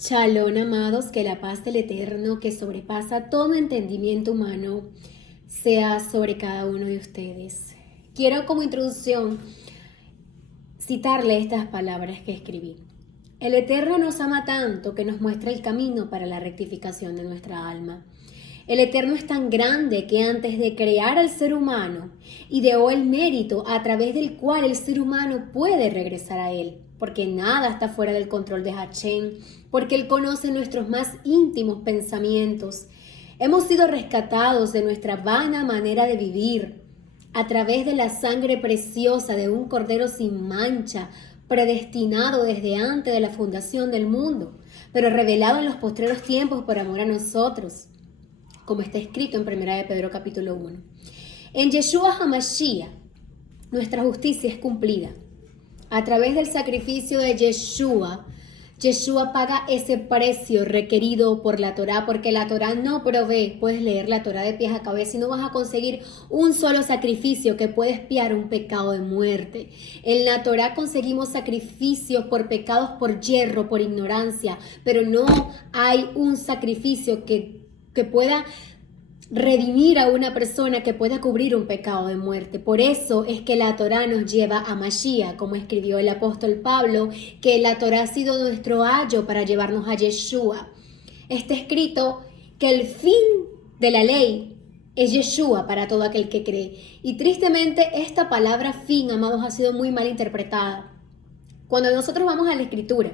Shalom, amados, que la paz del Eterno, que sobrepasa todo entendimiento humano, sea sobre cada uno de ustedes. Quiero como introducción citarle estas palabras que escribí. El Eterno nos ama tanto que nos muestra el camino para la rectificación de nuestra alma. El Eterno es tan grande que antes de crear al ser humano, ideó el mérito a través del cual el ser humano puede regresar a Él, porque nada está fuera del control de Hashem, porque Él conoce nuestros más íntimos pensamientos. Hemos sido rescatados de nuestra vana manera de vivir a través de la sangre preciosa de un cordero sin mancha, predestinado desde antes de la fundación del mundo, pero revelado en los postreros tiempos por amor a nosotros, como está escrito en 1 de Pedro capítulo 1. En Yeshua HaMashiach, nuestra justicia es cumplida. A través del sacrificio de Yeshua paga ese precio requerido por la Torá, porque la Torá no provee. Puedes leer la Torá de pies a cabeza y no vas a conseguir un solo sacrificio que pueda expiar un pecado de muerte. En la Torá conseguimos sacrificios por pecados, por yerro, por ignorancia, pero no hay un sacrificio que pueda redimir a una persona, que pueda cubrir un pecado de muerte. Por eso es que la Torá nos lleva a Mashiach, como escribió el apóstol Pablo, que la Torá ha sido nuestro ayo para llevarnos a Yeshua. Está escrito que el fin de la ley es Yeshua para todo aquel que cree. Y tristemente esta palabra fin, amados, ha sido muy mal interpretada. Cuando nosotros vamos a la escritura,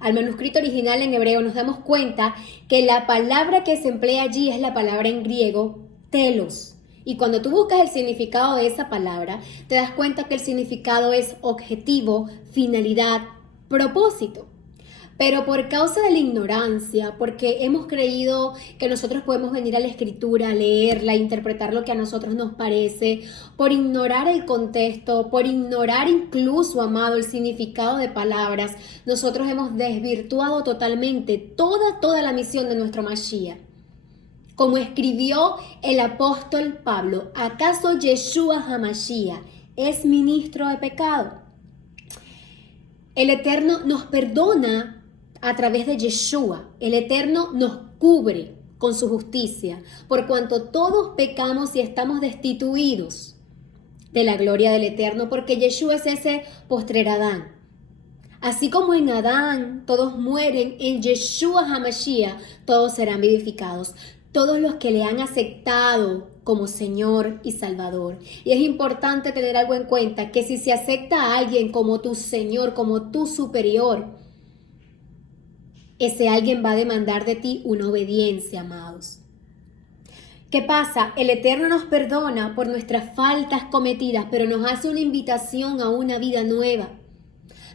al manuscrito original en hebreo, nos damos cuenta que la palabra que se emplea allí es la palabra en griego telos. Y cuando tú buscas el significado de esa palabra, te das cuenta que el significado es objetivo, finalidad, propósito. Pero por causa de la ignorancia, porque hemos creído que nosotros podemos venir a la escritura, leerla, interpretar lo que a nosotros nos parece, por ignorar el contexto, por ignorar incluso, amado, el significado de palabras, nosotros hemos desvirtuado totalmente toda la misión de nuestro Mashiach. Como escribió el apóstol Pablo, ¿acaso Yeshua HaMashiach es ministro de pecado? El Eterno nos perdona a través de Yeshua. El Eterno nos cubre con su justicia, por cuanto todos pecamos y estamos destituidos de la gloria del Eterno, porque Yeshua es ese postrer Adán. Así como en Adán todos mueren, en Yeshua HaMashiach todos serán vivificados. Todos los que le han aceptado como Señor y Salvador. Y es importante tener algo en cuenta, que si se acepta a alguien como tu Señor, como tu superior, ese alguien va a demandar de ti una obediencia, amados. ¿Qué pasa? El Eterno nos perdona por nuestras faltas cometidas, pero nos hace una invitación a una vida nueva.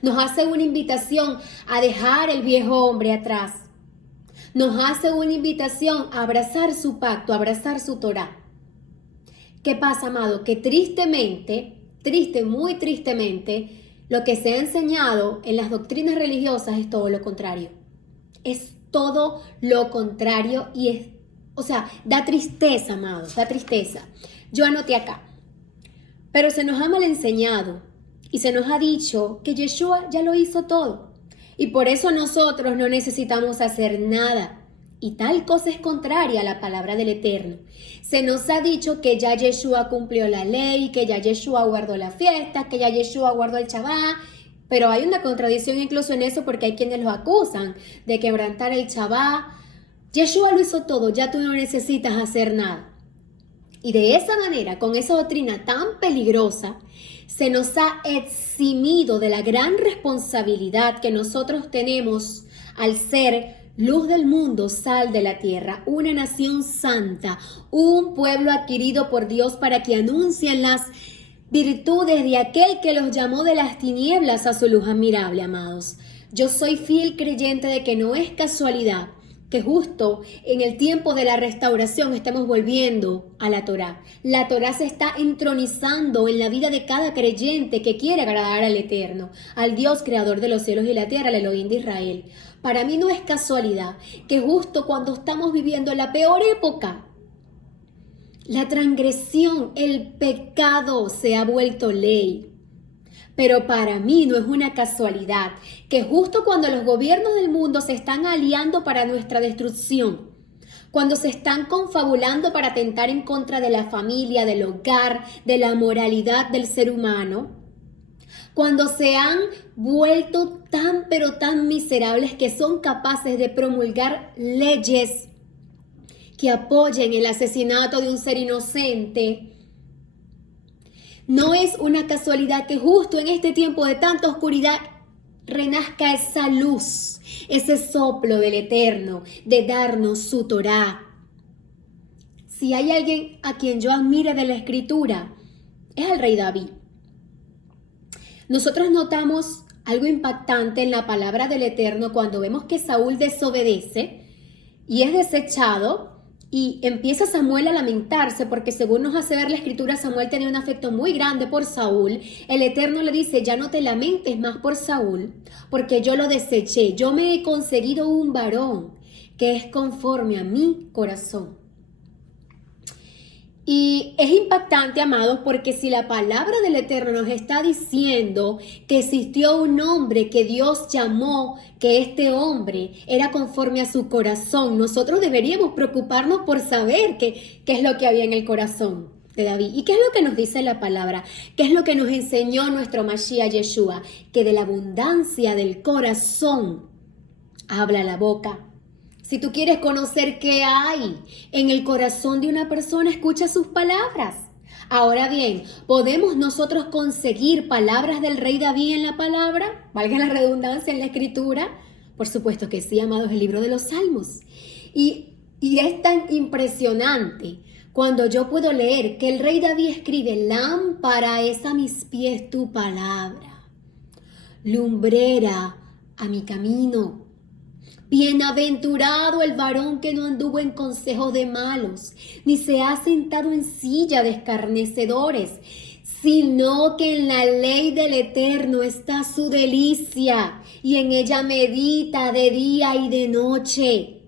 Nos hace una invitación a dejar el viejo hombre atrás. Nos hace una invitación a abrazar su pacto, a abrazar su Torá. ¿Qué pasa, amado? Que tristemente, muy tristemente, lo que se ha enseñado en las doctrinas religiosas es todo lo contrario. Es todo lo contrario y da tristeza, amados, da tristeza. Yo anoté acá, pero se nos ha mal enseñado y se nos ha dicho que Yeshua ya lo hizo todo y por eso nosotros no necesitamos hacer nada. Y tal cosa es contraria a la palabra del Eterno. Se nos ha dicho que ya Yeshua cumplió la ley, que ya Yeshua guardó la fiesta, que ya Yeshua guardó el Shabbat. Pero hay una contradicción incluso en eso, porque hay quienes lo acusan de quebrantar el Shabbat. Yeshua lo hizo todo, ya tú no necesitas hacer nada. Y de esa manera, con esa doctrina tan peligrosa, se nos ha eximido de la gran responsabilidad que nosotros tenemos al ser luz del mundo, sal de la tierra, una nación santa, un pueblo adquirido por Dios para que anuncien las virtudes de aquel que los llamó de las tinieblas a su luz admirable, amados. Yo soy fiel creyente de que no es casualidad que justo en el tiempo de la restauración estemos volviendo a la Torá. La Torá se está entronizando en la vida de cada creyente que quiere agradar al Eterno, al Dios creador de los cielos y la tierra, al Elohim de Israel. Para mí no es casualidad que justo cuando estamos viviendo la peor época, la transgresión, el pecado se ha vuelto ley. Pero para mí no es una casualidad que justo cuando los gobiernos del mundo se están aliando para nuestra destrucción, cuando se están confabulando para atentar en contra de la familia, del hogar, de la moralidad del ser humano, cuando se han vuelto tan pero tan miserables que son capaces de promulgar leyes que apoyen el asesinato de un ser inocente, no es una casualidad que justo en este tiempo de tanta oscuridad renazca esa luz, ese soplo del Eterno de darnos su Torá. Si hay alguien a quien yo admire de la Escritura, es al rey David. Nosotros notamos algo impactante en la palabra del Eterno cuando vemos que Saúl desobedece y es desechado. Y empieza Samuel a lamentarse porque según nos hace ver la Escritura, Samuel tenía un afecto muy grande por Saúl. El Eterno le dice, ya no te lamentes más por Saúl, porque yo lo deseché. Yo me he conseguido un varón que es conforme a mi corazón. Y es impactante, amados, porque si la palabra del Eterno nos está diciendo que existió un hombre que Dios llamó, que este hombre era conforme a su corazón, nosotros deberíamos preocuparnos por saber qué es lo que había en el corazón de David. ¿Y qué es lo que nos dice la palabra? ¿Qué es lo que nos enseñó nuestro Mashiach Yeshua? Que de la abundancia del corazón habla la boca. Si tú quieres conocer qué hay en el corazón de una persona, escucha sus palabras. Ahora bien, ¿podemos nosotros conseguir palabras del rey David en la palabra? Valga la redundancia, en la Escritura. Por supuesto que sí, amados, el libro de los Salmos. Y es tan impresionante cuando yo puedo leer que el rey David escribe, lámpara es a mis pies tu palabra, lumbrera a mi camino. Bienaventurado el varón que no anduvo en consejo de malos, ni se ha sentado en silla de escarnecedores, sino que en la ley del Eterno está su delicia, y en ella medita de día y de noche.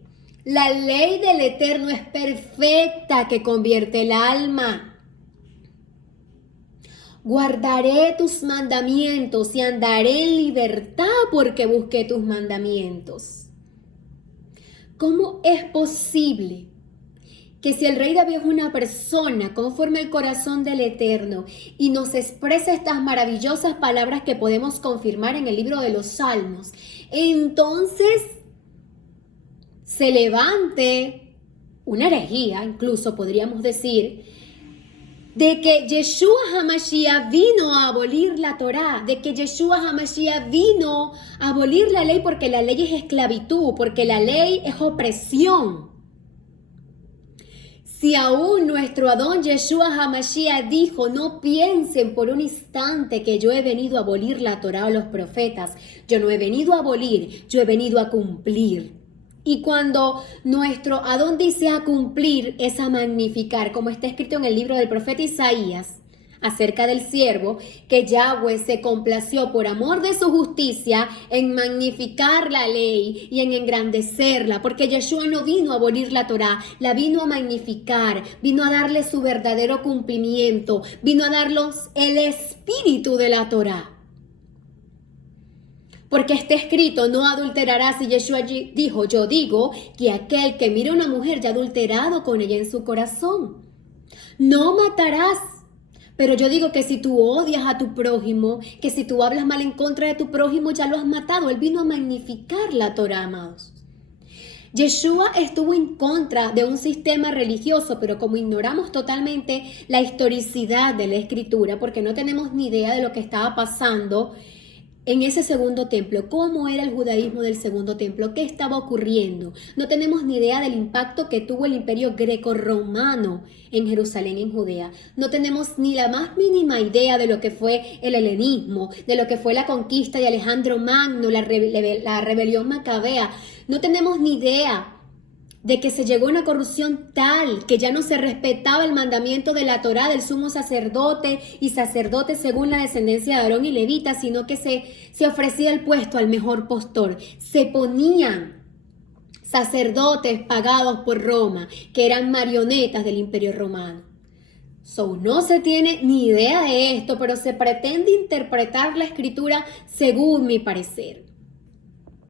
La ley del Eterno es perfecta, que convierte el alma. Guardaré tus mandamientos y andaré en libertad porque busqué tus mandamientos. ¿Cómo es posible que si el rey David es una persona conforme al corazón del Eterno y nos expresa estas maravillosas palabras que podemos confirmar en el libro de los Salmos, entonces se levante una herejía, incluso podríamos decir, de que Yeshua HaMashiach vino a abolir la Torá, de que Yeshua HaMashiach vino a abolir la ley porque la ley es esclavitud, porque la ley es opresión. Si aún nuestro Adón Yeshua HaMashiach dijo, no piensen por un instante que yo he venido a abolir la Torá o los profetas, yo no he venido a abolir, yo he venido a cumplir. Y cuando nuestro Adón dice a cumplir, es a magnificar, como está escrito en el libro del profeta Isaías, acerca del siervo, que Yahweh se complació por amor de su justicia en magnificar la ley y en engrandecerla, porque Yeshua no vino a abolir la Torá, la vino a magnificar, vino a darle su verdadero cumplimiento, vino a darnos el espíritu de la Torá. Porque está escrito, no adulterarás, y Yeshua dijo, yo digo que aquel que mira a una mujer ya ha adulterado con ella en su corazón. No matarás. Pero yo digo que si tú odias a tu prójimo, que si tú hablas mal en contra de tu prójimo, ya lo has matado. Él vino a magnificar la Torá, amados. Yeshua estuvo en contra de un sistema religioso, pero como ignoramos totalmente la historicidad de la Escritura, porque no tenemos ni idea de lo que estaba pasando en ese segundo templo, cómo era el judaísmo del segundo templo, qué estaba ocurriendo. No tenemos ni idea del impacto que tuvo el imperio greco-romano en Jerusalén, en Judea. No tenemos ni la más mínima idea de lo que fue el helenismo, de lo que fue la conquista de Alejandro Magno, la rebelión macabea. No tenemos ni idea de que se llegó a una corrupción tal que ya no se respetaba el mandamiento de la Torá del sumo sacerdote y sacerdote según la descendencia de Aarón y Levita, sino que se ofrecía el puesto al mejor postor. Se ponían sacerdotes pagados por Roma, que eran marionetas del imperio romano. So, no se tiene ni idea de esto, pero se pretende interpretar la escritura según mi parecer.